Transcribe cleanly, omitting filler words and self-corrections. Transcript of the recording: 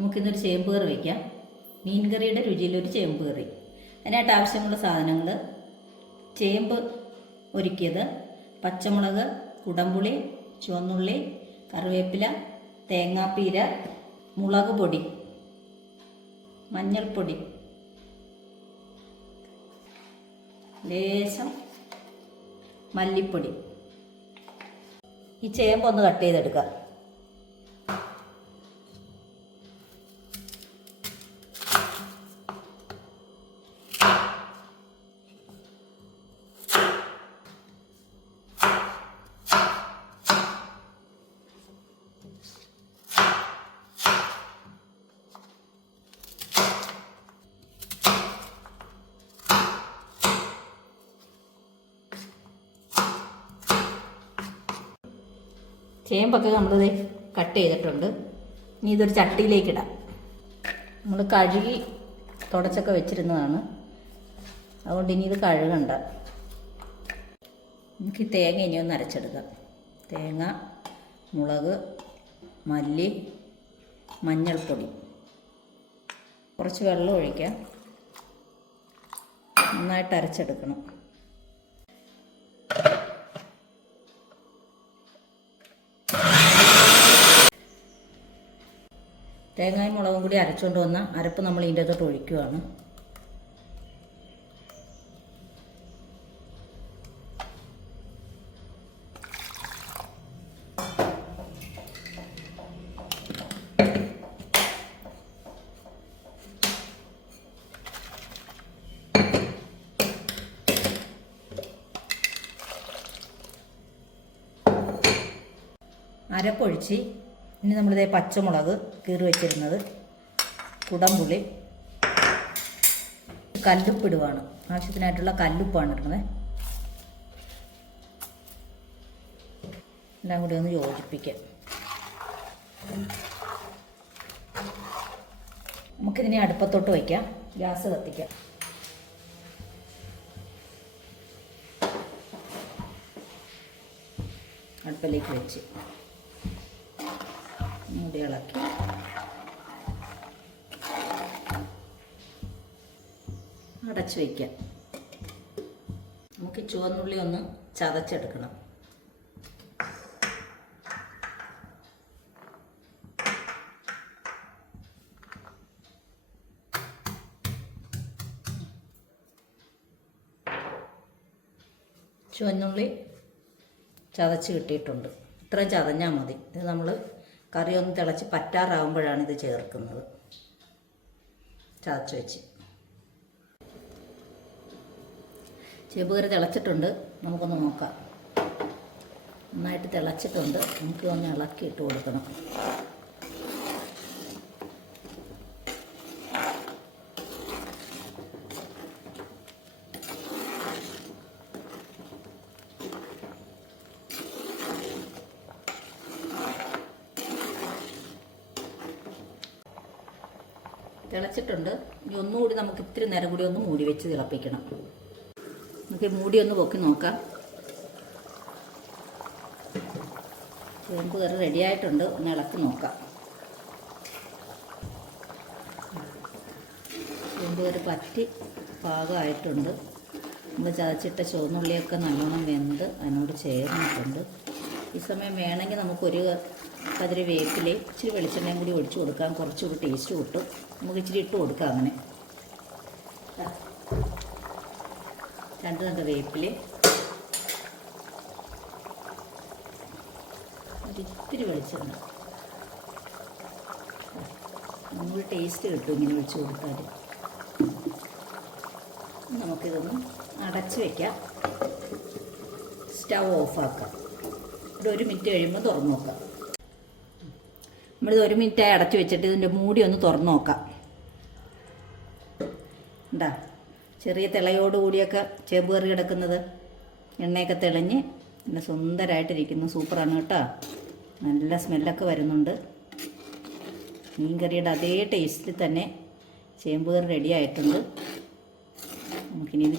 നമുക്കിന്നൊരു ചേമ്പ് കറി വയ്ക്കാം. മീൻ കറിയുടെ രുചിയിലൊരു ചേമ്പ് കറി. അതിനായിട്ട് ആവശ്യമുള്ള സാധനങ്ങൾ: ചേമ്പ് ഒരുക്കിയത്, പച്ചമുളക്, കുടംപുളി, ചുവന്നുള്ളി, കറിവേപ്പില, തേങ്ങാപ്പീര, മുളക് പൊടി, മഞ്ഞൾപ്പൊടി, ലേശം മല്ലിപ്പൊടി. ഈ ചേമ്പ് ഒന്ന് കട്ട് ചെയ്തെടുക്കുക. ചേമ്പൊക്കെ നമ്മളിത് കട്ട് ചെയ്തിട്ടുണ്ട്. ഇനി ഇതൊരു ചട്ടിയിലേക്ക് ഇടാം. നമ്മൾ കഴുകി തുടച്ചൊക്കെ വെച്ചിരുന്നതാണ്, അതുകൊണ്ട് ഇനി ഇത് കഴുകണ്ട. നമുക്ക് തേങ്ങ ഇനി ഒന്ന് അരച്ചെടുക്കാം. തേങ്ങ, മുളക്, മല്ലി, മഞ്ഞൾപ്പൊടി, കുറച്ച് വെള്ളം ഒഴിക്കാം. നന്നായിട്ട് അരച്ചെടുക്കണം. തേങ്ങയും മുളകും കൂടി അരച്ചുകൊണ്ട് വന്ന അരപ്പ് നമ്മൾ ഇതിൻ്റെ അകത്തോട്ട് ഒഴിക്കുകയാണ്. അരപ്പൊഴിച്ച് ഇനി നമ്മളിതേ പച്ചമുളക് കീറി വെച്ചിരുന്നത്, കുടംപുളി, കല്ലുപ്പിടുവാണ്. ആവശ്യത്തിനായിട്ടുള്ള കല്ലുപ്പാണ് ഇടുന്നത്. എല്ലാം കൂടി ഒന്ന് യോജിപ്പിക്കാം. നമുക്കിതിനെ അടുപ്പത്തോട്ട് വയ്ക്കാം. ഗ്യാസ് കത്തിക്കാം. അടുപ്പിലേക്ക് വെച്ച് മൂടി ഇളക്കി അടച്ചു വയ്ക്കാം. നമുക്ക് ചുവന്നുള്ളി ഒന്ന് ചതച്ചെടുക്കണം. ചുവന്നുള്ളി ചതച്ച് കിട്ടിയിട്ടുണ്ട്. ഇത്രയും ചതഞ്ഞാൽ മതി. ഇത് നമ്മൾ കറി ഒന്ന് തിളച്ച് പറ്റാറാകുമ്പോഴാണ് ഇത് ചേർക്കുന്നത്. ചതച്ച് വെച്ച് ചേമ്പ് കറി തിളച്ചിട്ടുണ്ട്. നമുക്കൊന്ന് നോക്കാം. നന്നായിട്ട് തിളച്ചിട്ടുണ്ട്. നമുക്ക് ഒന്ന് ഇളക്കി ഇട്ട് കൊടുക്കണം. തിളച്ചിട്ടുണ്ട്. ഇനി ഒന്നുകൂടി നമുക്ക് ഇത്തിരി നേരം കൂടി ഒന്ന് മൂടി വെച്ച് തിളപ്പിക്കണം. നമുക്ക് മൂടി ഒന്ന് പൊക്കി നോക്കാം. ചേമ്പ് കറി റെഡിയായിട്ടുണ്ട്. ഒന്ന് ഇളക്കി നോക്കാം. ചേമ്പ് കറി പറ്റി പാകമായിട്ടുണ്ട്. നമ്മൾ ചതച്ചിട്ട ചുവന്നുള്ളിയൊക്കെ നല്ലോണം വെന്ത് അതിനോട് ചേർന്നിട്ടുണ്ട്. ഈ സമയം വേണമെങ്കിൽ നമുക്കൊരു കതിരി വേപ്പില, ഇച്ചിരി വെളിച്ചെണ്ണയും കൂടി ഒഴിച്ചു കൊടുക്കാം. കുറച്ചുകൂടി ടേസ്റ്റ് കിട്ടും. നമുക്ക് ഇച്ചിരി ഇട്ട് കൊടുക്കാം. അങ്ങനെ 2 തണ്ട് വേപ്പില, ഒരിത്തിരി വെളിച്ചെണ്ണ. നമുക്ക് ടേസ്റ്റ് കിട്ടും ഇങ്ങനെ ഒഴിച്ചു കൊടുത്താൽ. നമുക്കിതൊന്ന് അടച്ച് വയ്ക്കാം. സ്റ്റൗ ഓഫാക്കാം. ഒരു 1 മിനിറ്റ് കഴിയുമ്പോൾ തുറന്നു നോക്കാം. നമ്മളിത് 1 മിനിറ്റായി അടച്ചു വെച്ചിട്ട് ഇതിൻ്റെ മൂടി ഒന്ന് തുറന്നു നോക്കാം. എന്താ ചെറിയ തിളയോടുകൂടിയൊക്കെ ചേമ്പ് കറി കിടക്കുന്നത്. എണ്ണയൊക്കെ തെളിഞ്ഞ് നല്ല സുന്ദരമായിട്ടിരിക്കുന്നു. സൂപ്പറാണ് കേട്ടോ. നല്ല സ്മെല്ലൊക്കെ വരുന്നുണ്ട്. മീൻ കറിയുടെ അതേ ടേസ്റ്റിൽ തന്നെ ചേമ്പ് കറി റെഡി ആയിട്ടുണ്ട്. നമുക്കിനി ഇത്